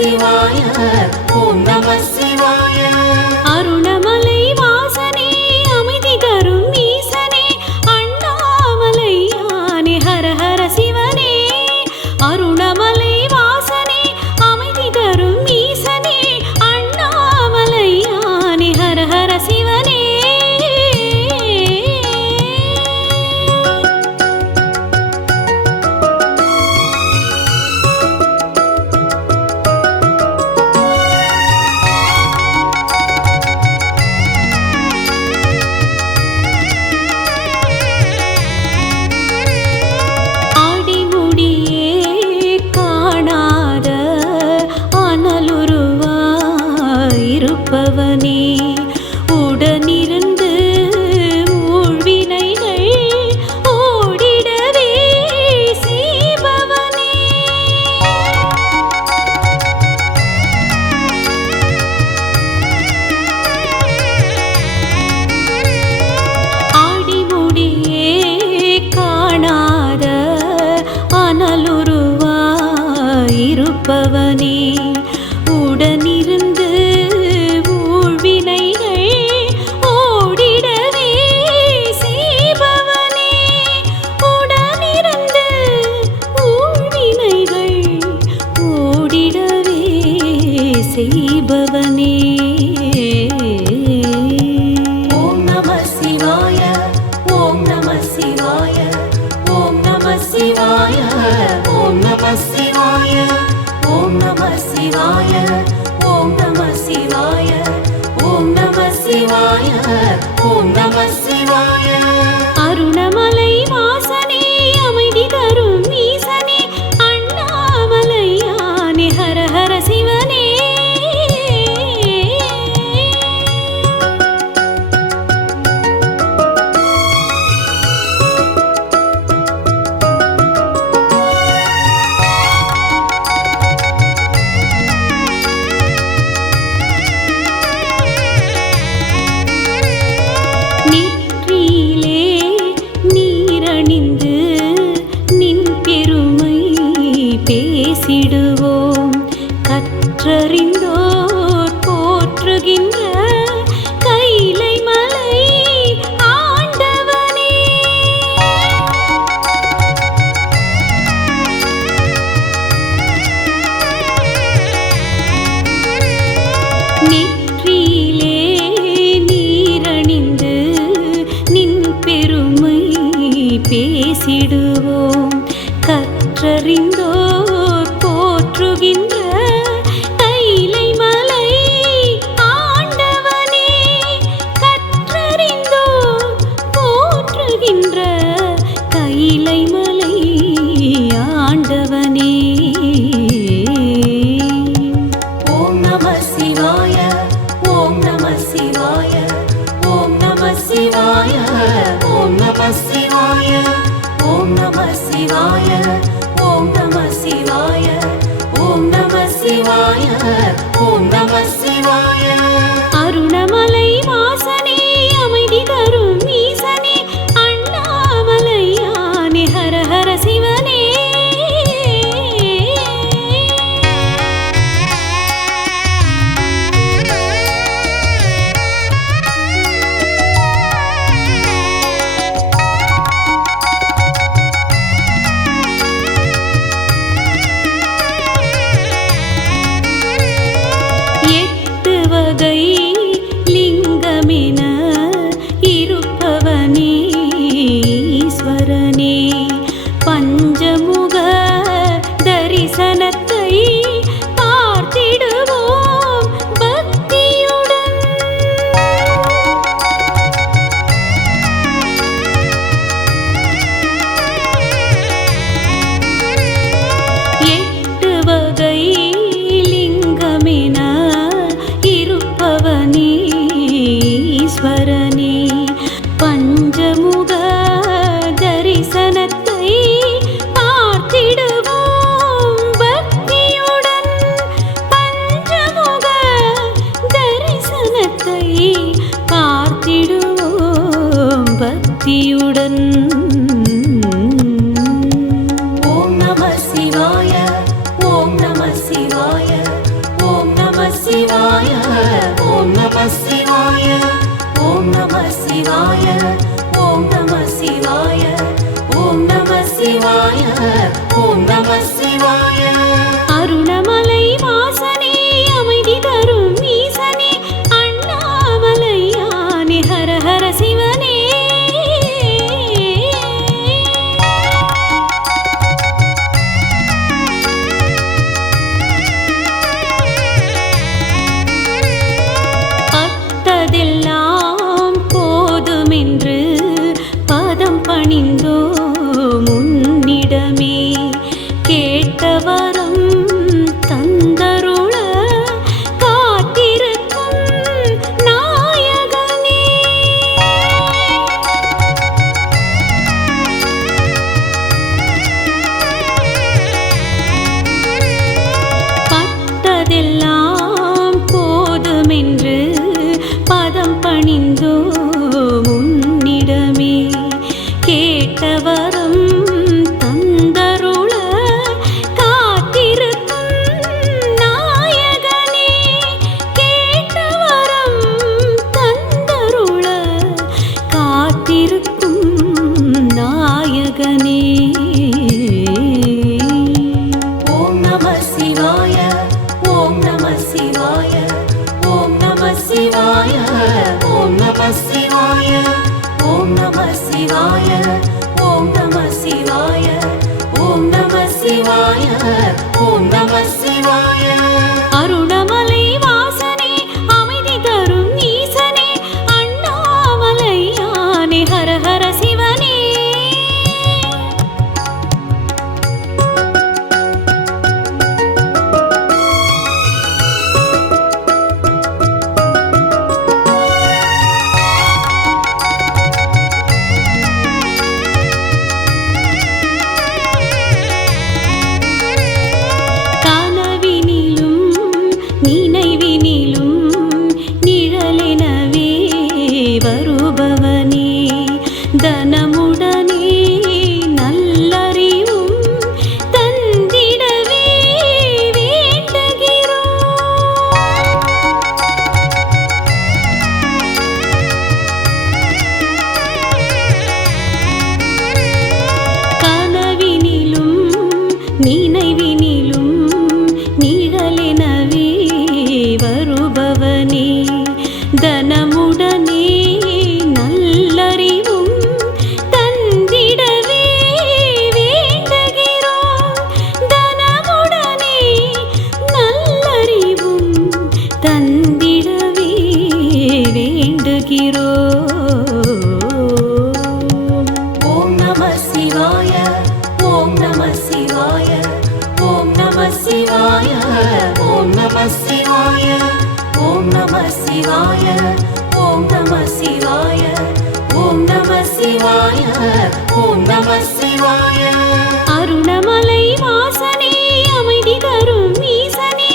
சிவாய ஓம் நம சிவாய. அருணமலை வாசனே அமைதி தரும் ஈசனே அண்ணாமலையானே ஹர ஹர சிவனே. அருணமலை வாசனே அமைதி தரும் ஈசனே அண்ணாமலையானே ஹர ஹர சிவனே. இருப்பவனே உடனிருந்து ஊழ்வினைகள் ஓடிடவே செய்பவனே. ஆடிமுடியே காணாத அனலுருவாயிருப்பவனே உடனிருந்து செய்பவனே. ஓம் நம சிவாய ஓம் நம சிவாய ஓம் நம சிவாய ஓம் நம சிவாய ஓம் நம சிவாய ஓம் நம சிவாய ஓம் நம சிவாய ஓம் நம சிவாய. அருணமலை வாசனே அமைதி தரும் ஈசனே அண்ணாமலையானே ஹர ஹர சிவனே. நெற்றியிலே நீரணிந்து நின் பெருமை பேசிடுவோம். கற்றறிந்தோர் போற்றுகின்ற கைலை மலை ஆண்டவனே. நெற்றியிலே நீரணிந்து நின் பெருமை பேசிடுவோம். கற்றறிந்தோர் போற்றுகின்ற கைலை மலை ஆண்டவனே. கற்றறிந்தோர் போற்றுகின்ற கைலை மலை ஆண்டவனே. ஓம் நம சிவாய ஓம் நம சிவாய ஓம் நம சிவாய ஓம் நம சிவாய ஓம் நம சிவாய ஓம் நம சிவாய ஓம் நம சிவாய ஓம் நம சிவாய. அருணமலை வாசனே அமைதி தரும் ஈசனே அண்ணாமலையானே ஹர ஹர சிவனே. சிவாய ஓம் நம சிவாய அருணமலை வாசனே அமைதி தரும் ஈசனே அண்ணாமலையானே ஹர ஹர சிவனே பட்டதெல்லாம் போதுமென்று பதம் பணிந்தோ முன்னிடமே கேட்டவரம் தந்தருள காத்திருக்கும் நாயகனே பட்டதெல்லாம் போதுமென்று பதம் பணிந்தோ முன்னிடமே கேட்டவரம் தந்தருள காத்திருக்கும் நாயகனே கேட்டவரம் தந்தருள காத்திருக்கும் நாயகனே ஓம் நம சிவாய ஓம் நம சிவாய ஓம் நம சிவாய ஓம் நம சிவாய ஓம் நம சிவாய ஓம் நம சிவாய ஓம் நம சிவாய ஓம் நம சிவாய அருணமலை வாசனே அமைதி தரும் ஈசனே அண்ணாமலையானே ஹர ஹர சிவனே கனவினிலும் நினைவினிலும் நிழலெனவே வருபவனே தனமுடனே நல்லறிவும் தந்திடவே வேண்டுகிறோம் கனவினிலும் நினைவினிலும் நிழலெனவே வருபவனே தனமுடனே நல்லறிவும் தந்திடவே வேண்டுகிறோம் தனமுடனே நல்லறிவும் தந்திடவே வேண்டுகிறோம் ஓம் நம சிவாய ஓம் நம சிவாய ஓம் நம சிவாய ஓம் நம சிவாய ஓம் நம சிவாய ஓம் நம சிவாய ஓம் நம சிவாய ஓம் நம சிவாய அருணமலை வாசனே அமைதி தரும் ஈசனே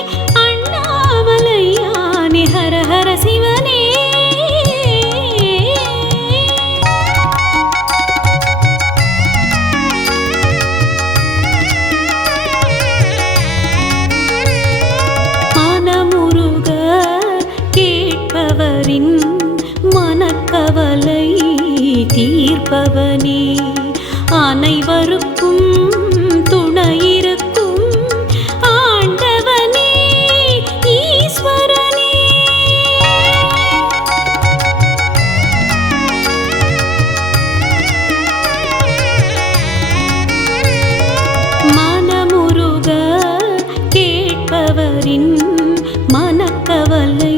அண்ணாமலையானே ஹர ஹர சிவனே மனமுருக கேட்பவரின் மனக்கவலை தீர்ப்பவனே அனைவருக்கும் துணையிருக்கும் ஆண்டவனே ஈஸ்வரனே மனமுருக கேட்பவரின் மனக்கவலை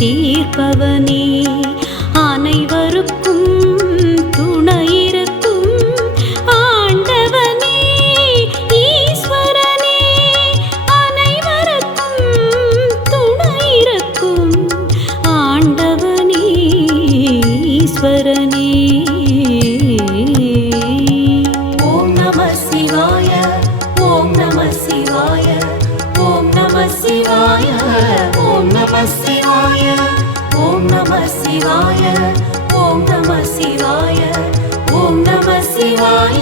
தீர்ப்பவனே அனைவருக்கும் துணையிருக்கும் ஆண்டவனே ஈஸ்வரனே அனைவருக்கும் துணையிருக்கும் ஆண்டவனே ஈஸ்வரனே ஓம் நம சிவாய ஓம் நம சிவாய ஓம் நம சிவாய ஓம் நம சிவாய ஓம் நம சிவாய ஓம் நம சிவாய ஓம் நம சிவாய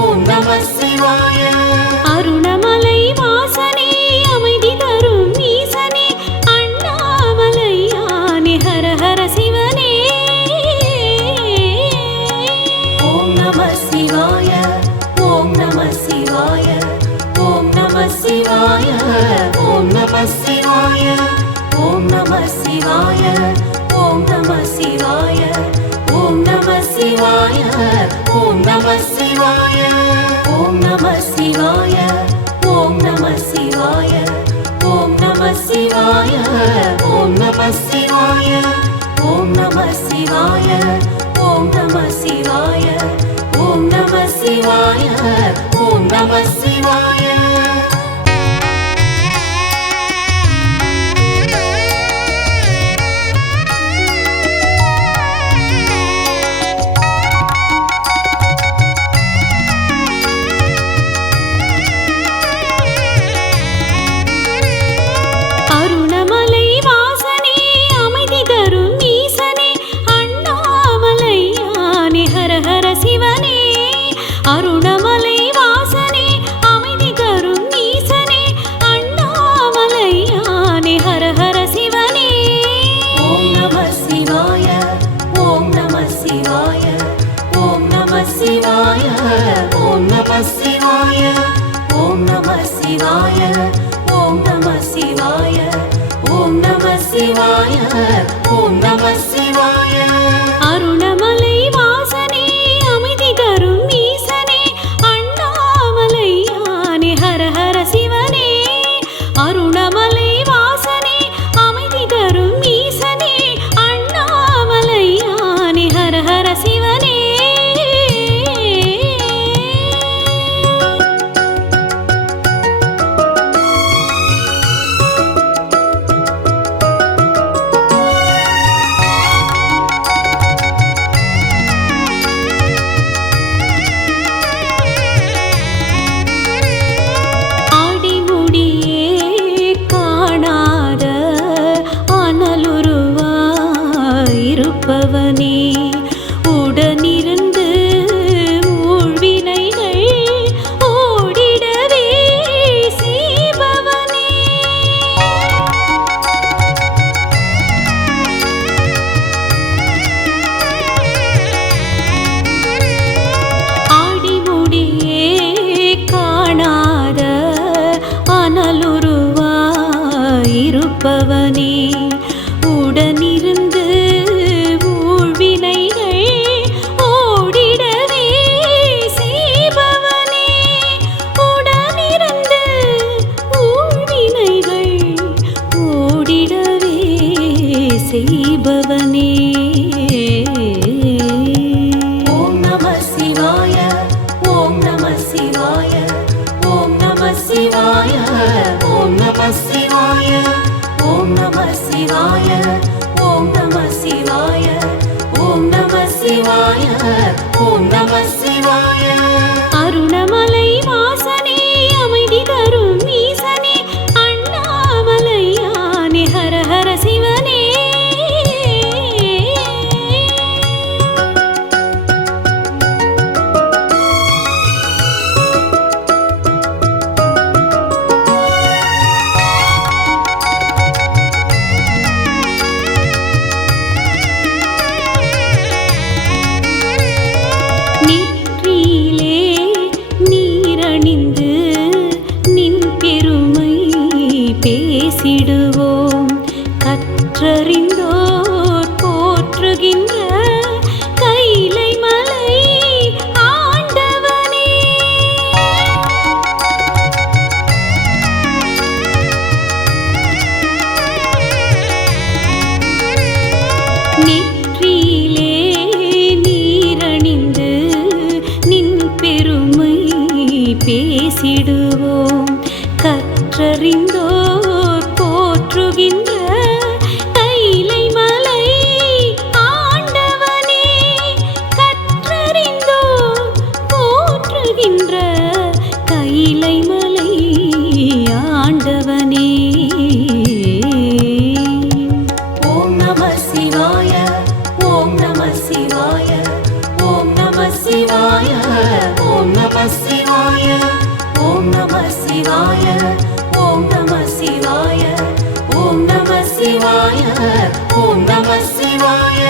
ஓம் நம சிவாய அருணமலை வாசனே அமைதி தரும் ஈசனே அண்ணாமலையானே ஹர ஹர சிவனே ஓம் நம சிவாய சிவாய ஓம் நம சிவாய ஓம் நம சிவாய ஓம் நம சிவாய ஓம் நம சிவாய ஓம் நம சிவாய ஓம் நம சிவாய ஓம் நம சிவாய ஓம் நம சிவாய அருணமலை வாசனே அமைதி தரும் ஈசனே அண்ணாமலையானே ஹர ஹர சிவனே ஓம் நம சிவாய ஓம் நம சிவாய ஓம் நம சிவாய ஓம் நம சிவாய ஓம் நம சிவாய ஓம் நம சிவாய ஓம் நம சிவாய ஓம் நம சிவாய அருணமலை வாசனே அமைதி தரும் ஈசனே அண்ணாமலையானே ஹர ஹர சிவனே அருணமலை வாசனே அமைதி தரும் ஈசனே அண்ணாமலையானே ஹர ஹர சிவனே இருப்பவனே உடனிருந்து ஊழ்வினைகள் ஓடிடவே செய்பவனே ஆடிமுடியே காணாத அனலுருவாயிருப்பவனே உடனிருந்து செய்பவனே ஓம் நம சிவாய ஓம் நம சிவாய ஓம் நம சிவாய ஓம் நம சிவாய ஓம் நம சிவாய ஓம் நம சிவாய ஓம் நம சிவாய ஓம் நம சிவாய அருணமலை வாசனே அமைதி தரும் ஈசனே அண்ணாமலையானே ஹர ஹர சிவனே நெற்றியிலே நீரணிந்து நின் பெருமை பேசிடுவோம் கற்றறிந்தோர் போற்றுகின்ற கைலை மலை ஆண்டவனே நெற்றியிலே நீரணிந்து நின் பெருமை பேசிடுவோம் கற்றறிந்தோர் போற்றுகின்ற கைலை மலை ஆண்டவனே கற்றறிந்தோர் போற்றுகின்ற கைலை மலை ஆண்டவனே ஓம் நம சிவாய ஓம் நம சிவாய ஓம் நம சிவாய ஓம் நம சிவாய ஓம் நம சிவாய ஓம் நம சிவாய ஓம் நம சிவாய ஓம் நம சிவாய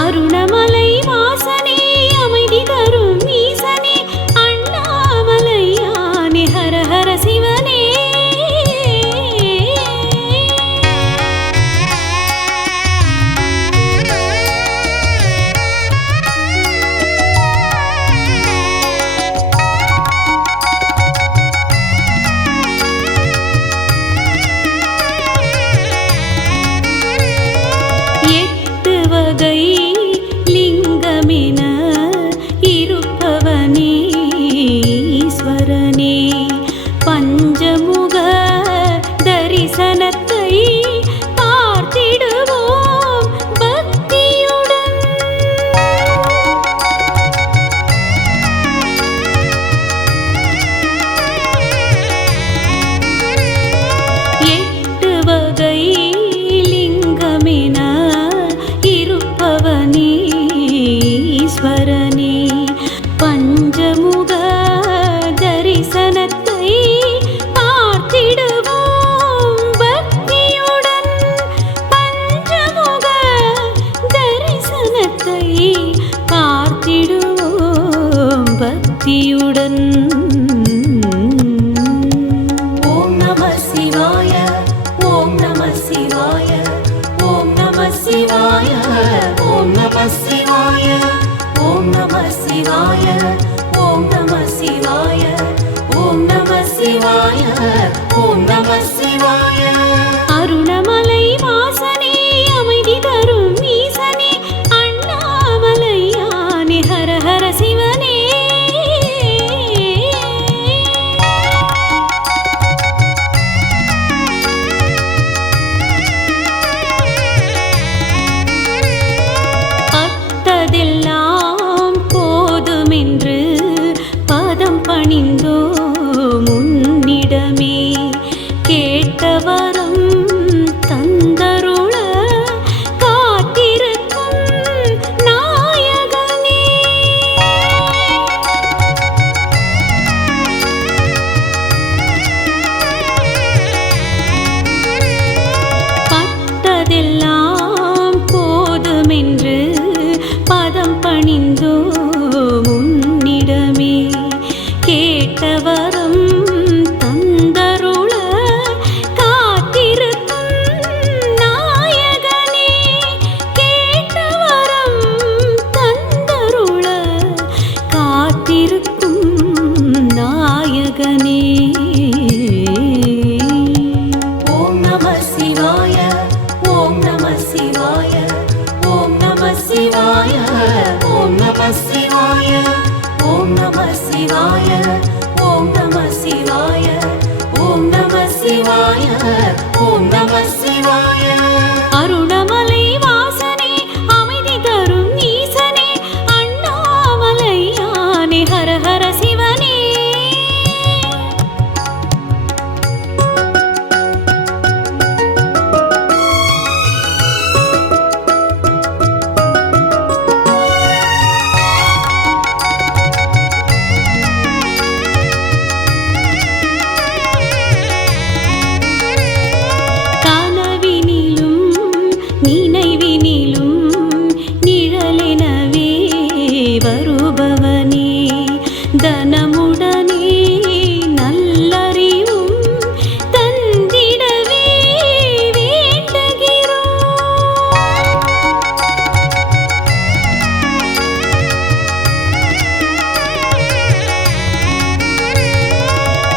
அருணமலை வாசனே அமைதி தரும் ஈசனே அண்ணா புத்தியுடன் ஓம் நம சிவாய ஓம் நம சிவாய ஓம் நம சிவாய ஓம் நம சிவாய ஓம் நம சிவாய ஓம் நம சிவாய ஓம் நம சிவாய ஓம் நம சிவாய அருணமலை வாசனே அமைதி தரும் ஈசனே அண்ணாமலையானே ஹர ஹர சிவனே அத்ததெல்லாம் போதுமென்று பாதம் பணிந்தோ முன்னிடமே கேட்டவரம் தந்தருள காத்திருக்கும் நாயகனே பட்டதெல்லாம் போதுமென்று பதம் பணிந்தோ முன்னிடமே கேட்டவரம் தந்தருள காத்திருக்கும் நாயகனே கேட்டவரம் தந்தருள காத்திருக்கும் நாயகனே ஓம் நம சிவாய ஓம் நம சிவாய ஓம் நம சிவாய ஓம் நம சிவாய ஓம் நம சிவாய ஓம் நம சிவாய ஓம் நம சிவாய ஓம் நம சிவாய அருணமலை வாசனே அமைதி தரும் ஈசனே அண்ணாமலையானே ஹர ஹர சிவனே கனவினிலும் நினைவினிலும் நிழலெனவே வருபவனே தனமுடனே நல்லறிவும் தந்திடவே வேண்டுகிறோம்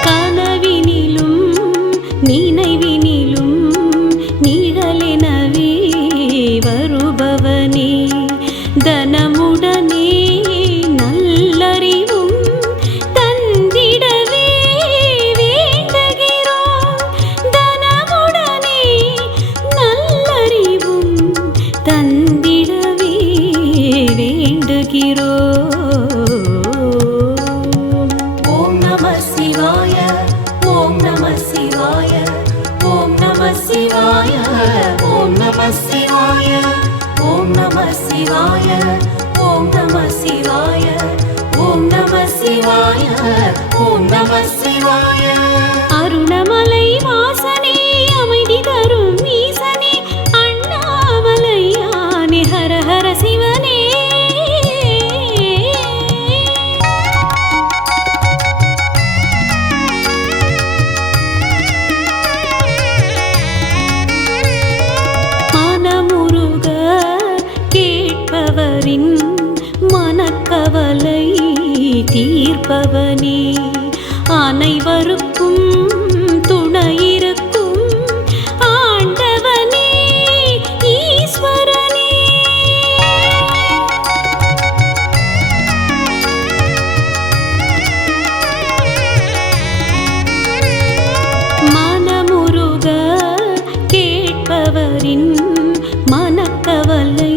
கனவினிலும் நினைவினிலும் நிழலெனவே வருபவனே தனமுடனே நல்லறிவும் தந்திடவே வேண்டுகிறோம் தனமுடனே நல்லறிவும் தந்திடவே வேண்டுகிறோம் ஓம் நம சிவாய ஓம் நம சிவாய ஓம் நம சிவாய ஓம் நம சிவாய ஓம் நம சிவாய ஓம் நம சிவாய ஓம் நம சிவாய ஓம் நம சிவாய அருணமலை வாசனே அமைதி தரும் ஈசனே அண்ணாமலையானே ஹர ஹர சிவனே மனமுருக கேட்பவரின் மனக்கவலை தீர்ப்பவனே அனைவருக்கும் துணையிருக்கும் ஆண்டவனே ஈஸ்வரனே மனமுருக கேட்பவரின் மனக்கவலை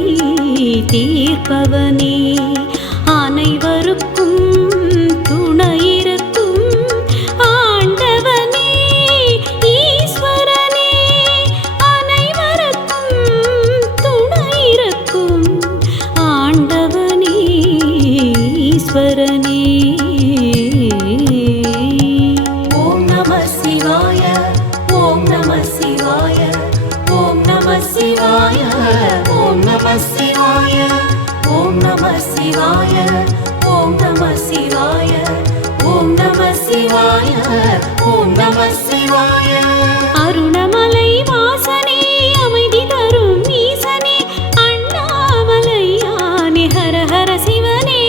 தீர்ப்பவனே அனைவருக்கும் துணையிருக்கும் ஆண்டவனே ஈஸ்வரனே அனைவருக்கும் துணையிருக்கும் ஆண்டவனே ஈஸ்வரனே ஓம் நம சிவாய ஓம் நம சிவாய ஓம் நம சிவாய ஓம் நம சிவாய ஓம் நம சிவாய ஓம் நம சிவாய அருணமலை வாசனே அமைதி தரும் ஈசனே அண்ணாமலையானே ஹர ஹர சிவனே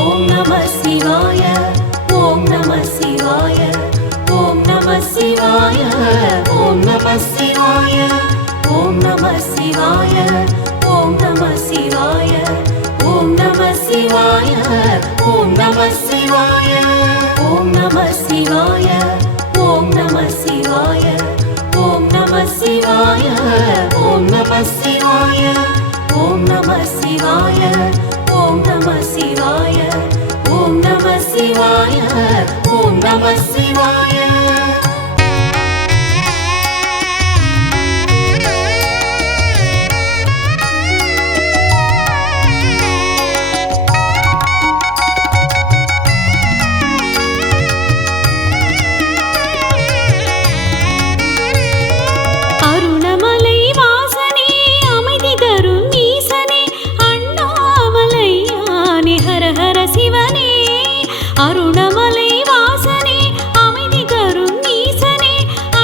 ஓம் நம சிவாய ஓம் நம சிவாய ஓம் நம சிவாய ஓம் நம சிவாய ஓம் நம சிவாய ஓம் நம சிவாய ஓம் நம சிவாய ஓம் நம சிவாய ஓம் நம சிவாய ஓம் நம சிவாய ஓம் நம சிவாய ஓம் நம சிவாய ஓம் நம சிவாய ஓம் நம சிவாய ஓம் நம சிவாய ஓம் நம சிவாய அருணமலை வாசனே அமைதி தரும் ஈசனே அண்ணாமலையானே ஹர ஹர சிவனே அருணமலை வாசனே அமைதி தரும் ஈசனே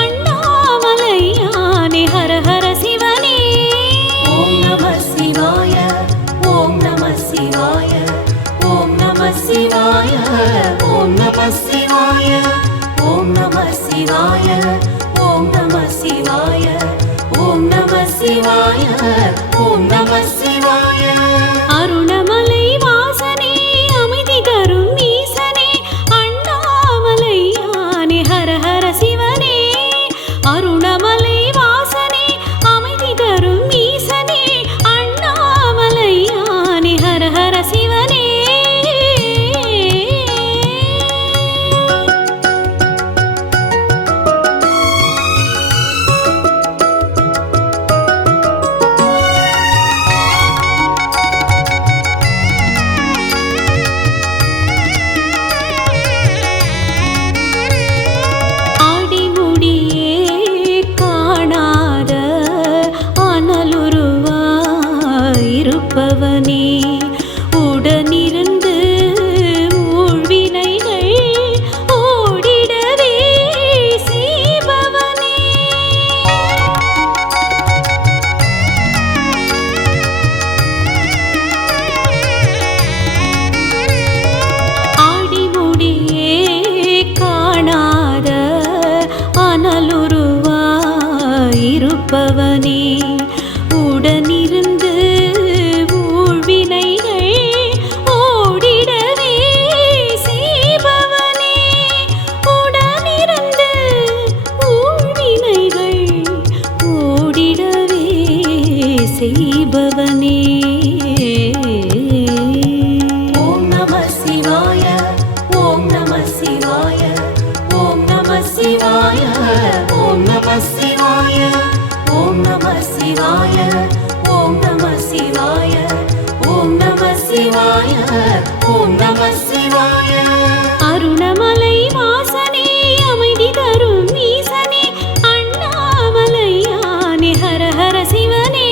அண்ணாமலையானே ஹர ஹர சிவனே ஓம் நம சிவாய ஓம் நம சிவாய ஓம் நம சிவாய ஓம் நம சிவாய ஓம் நம சிவாய ஓம் நம சிவாய ஓம் நம சிவாய ஓம் நம சிவாய அருணமலை வாசனே அமைதி தரும் ஈசனே அண்ணாமலையானே ஹர ஹர சிவனே அருணமலை வாசனே அமைதி தரும் ஈசனே அண்ணாமலையானே ஹர ஹர சிவனே ஆடிமுடியே காணாத அனலுருவாயிருப்பவனே உடனிருந்து ஊழ்வினைகள் ஓடிடவே செய்பவனே ஆடிமுடியே காணாத அனலுருவாயிருப்பவனே உடனிருந்து ஊழ்வினைகள் ஓடிடவே செய்பவனே உடனிருந்து ஊழ்வினைகள் ஓடிடவே செய்பவனே ஓம் நம சிவாய ஓம் நம சிவாய ஓம் நம சிவாய ஓம் நம சிவாய ஓம் நம சிவாய ஓம் நம சிவாய ஓம் நம சிவாய ஓம் நம சிவாய அருணமலை வாசனே அமைதி தரும் ஈசனே அண்ணாமலையானே ஹர ஹர சிவனே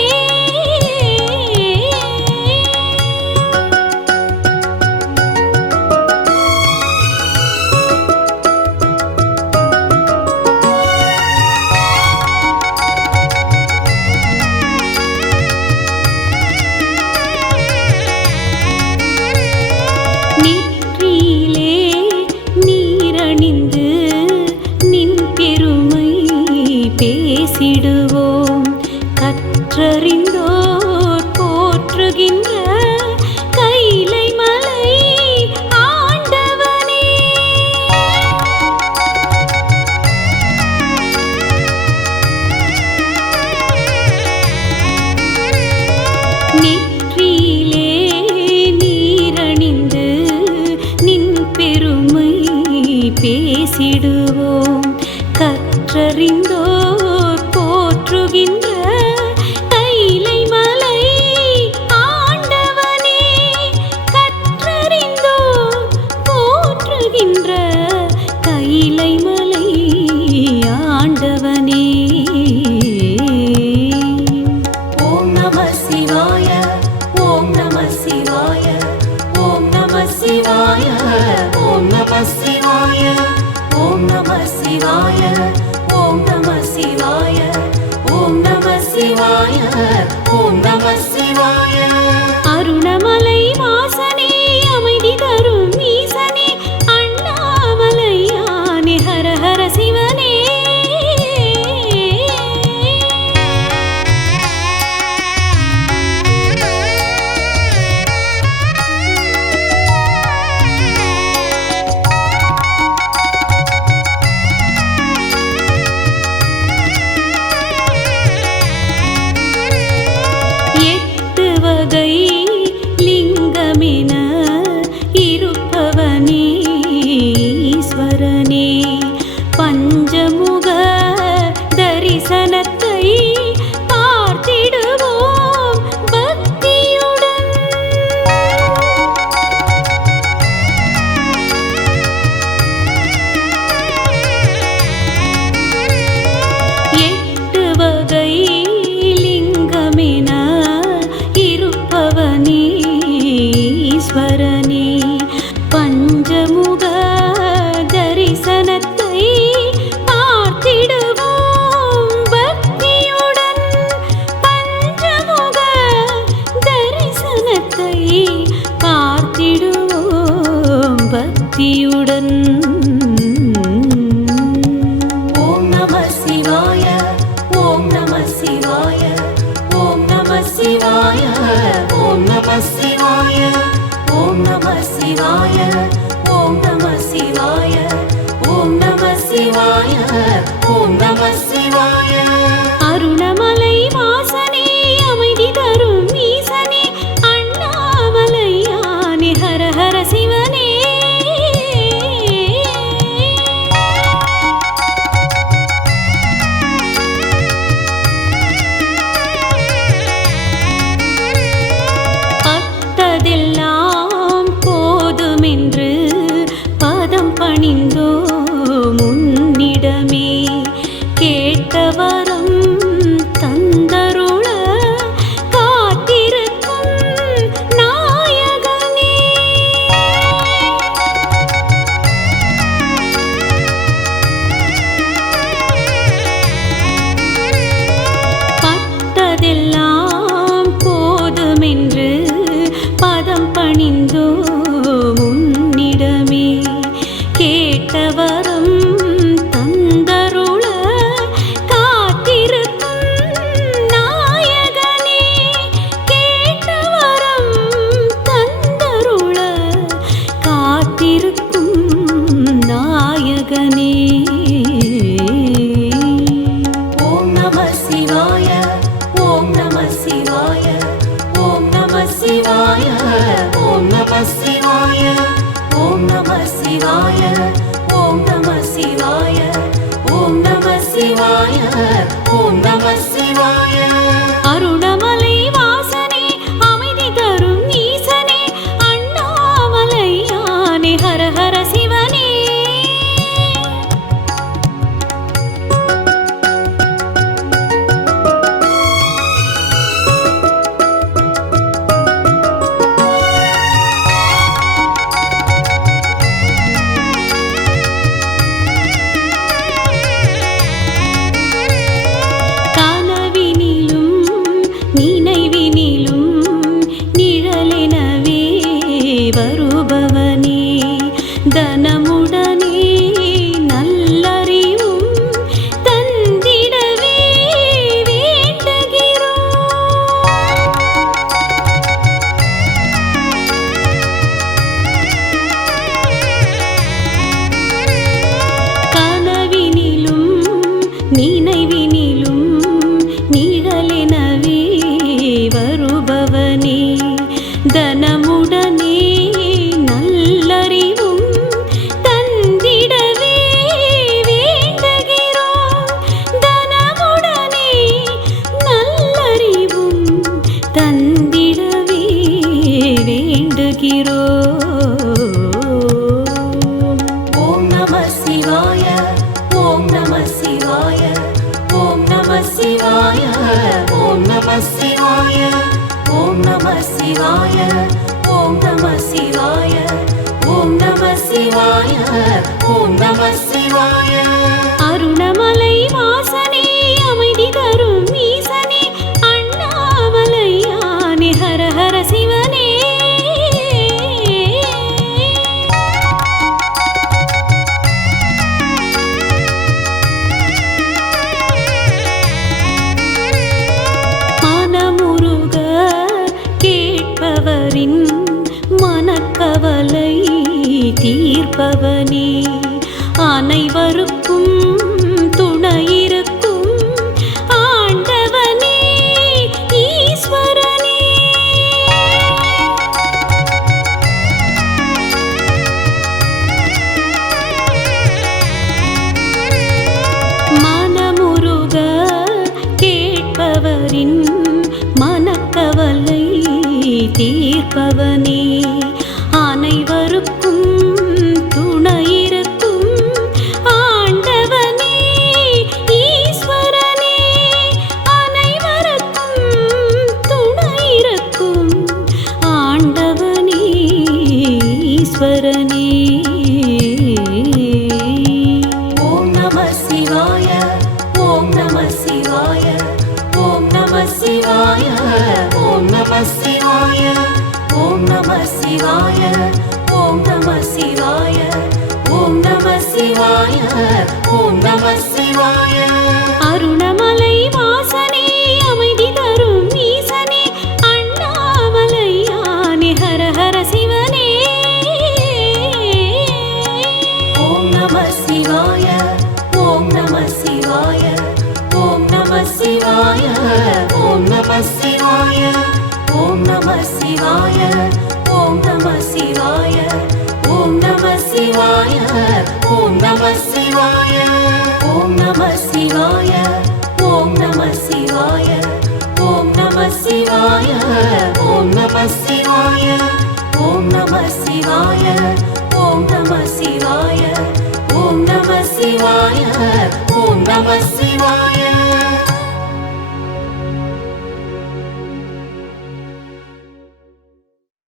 நெற்றியிலே நீரணிந்து நின் பெருமை பேசிடுவோம் கற்றறிந்தோர் போற்றுகின்ற கைலை மலை ஆண்டவனே நெற்றியிலே நீரணிந்து நின் பெருமை பேசிடுவோம் கற்றறிந்தோர் போற்றுகின்ற கைலை மலை ஆண்டவனே கற்றறிந்தோர் போற்றுகின்ற கைலை மலை ஆண்டவனே ஓம் நம சிவாய ஓம் நம சிவாய ஓம் நம சிவாய புத்தியுடன் ஓம் நம சிவாய ஓம் நம சிவாய ஓம் நம சிவாய ஓம் நம சிவாய ஓம் நம சிவாய ஓம் நம சிவாய ஓம் நம சிவாய ஓம் நம சிவாய அருணமலை வாசனே அமைதி தரும் ஈசனே அண்ணாமலையானே ஹர ஹர சிவனே பட்டதெல்லாம் போதுமென்று பதம் பணிந்தோ முன்னிடமே கேட்டவரம் தந்தருள காத்திருக்கும் நாயகனே பட்டதெல்லாம் போதுமென்று பதம் பணிந்தோ முன்னிடமே கேட்டவரம் தந்தருள காத்திருக்கும் நாயகனே கேட்டவரம் தந்தருள காத்திருக்கும் நாயகனே ஓம் நம சிவாய ஓம் நம சிவாய ஓம் நம சிவாய ஓம் நம சிவாய ஓம் நம சிவாய ஓம் நம சிவாய ஓம் நம சிவாய ஓம் நம சிவாய அருணமலை வாசனே அமைதி தரும் ஈசனே அண்ணாமலையானே ஹர ஹர சிவனே கனவினிலும் நினைவினிலும் நிழலெனவே வருபவனே தனமுடனே நல்லறிவும் தந்திடவே வேண்டுகிறோம் கனவினிலும் நினைவினிலும் நிழலெனவே வருபவனே தனமுடனே நல்லறிவும் தந்திடவே வேண்டுகிறோம் தனமுடனே நல்லறிவும் தந்திடவே வேண்டுகிறோம் ஓம் நம சிவாய ஓம் நம சிவாய ஓம் நம சிவாய ஓம் நம சிவாய ஓம் நம சிவாய ஓம் நம சிவாய ஓம் நம சிவாய ஓம் நம சிவாய அருணமலை வாசனே அமைதி தரும் ஈசனே அண்ணாமலையானே ஹர ஹர சிவனே மனமுருக கேட்பவரின் மனக்கவலை தீர்ப்பவனே அனைவருக்கும் துணையிருக்கும் ஆண்டவனே ஈஸ்வரனே மனமுருக கேட்பவரின் மனக்கவலை தீர்ப்பவனே அனைவருக்கும் துணையிருக்கும் ஆண்டவனே ஈஸ்வரனே அனைவருக்கும் துணையிருக்கும் ஆண்டவனே ஈஸ்வரனே ஓம் நம சிவாய ஓம் நம சிவாய ஓம் நம சிவாய ஓம் நம சிவாய ஓம் நம சிவாய ஓம் நம சிவாய ஓம் நம சிவாய. அருணமலை வாசனே அமைதி தரும் ஈசனே அண்ணாமலையானே ஹர ஹர சிவனே. ஓம் நம சிவாய. ஓம் நம சிவாய. ஓம் நம சிவாய. ஓம் நம சிவாய. ஓம் நம சிவாய. ஓம் நம சிவாய. ஓம் நம சிவாய. ஓம் நம சிவாய. ஓம் நம சிவாய. ஓம் நம சிவாய. ஓம் நம சிவாய. ஓம் நம சிவாய. ஓம் நம சிவாய. ஓம் நம சிவாய. ஓம் நம சிவாய.